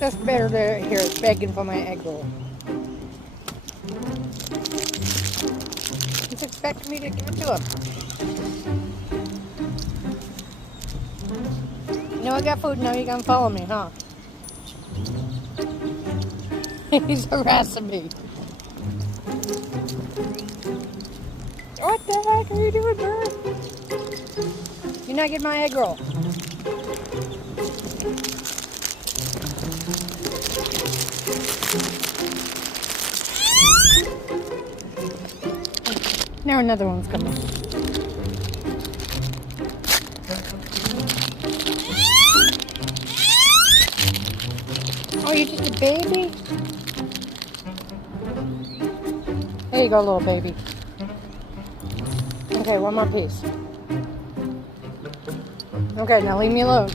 This better here is begging for my egg roll. He's expecting me to give it to him. You know I got food, now you're gonna follow me, huh? He's harassing me. What the heck are you doing, bird? You're not getting my egg roll. Now another one's coming. Oh, you're just a baby? There you go, little baby. Okay, one more piece. Okay, now leave me alone.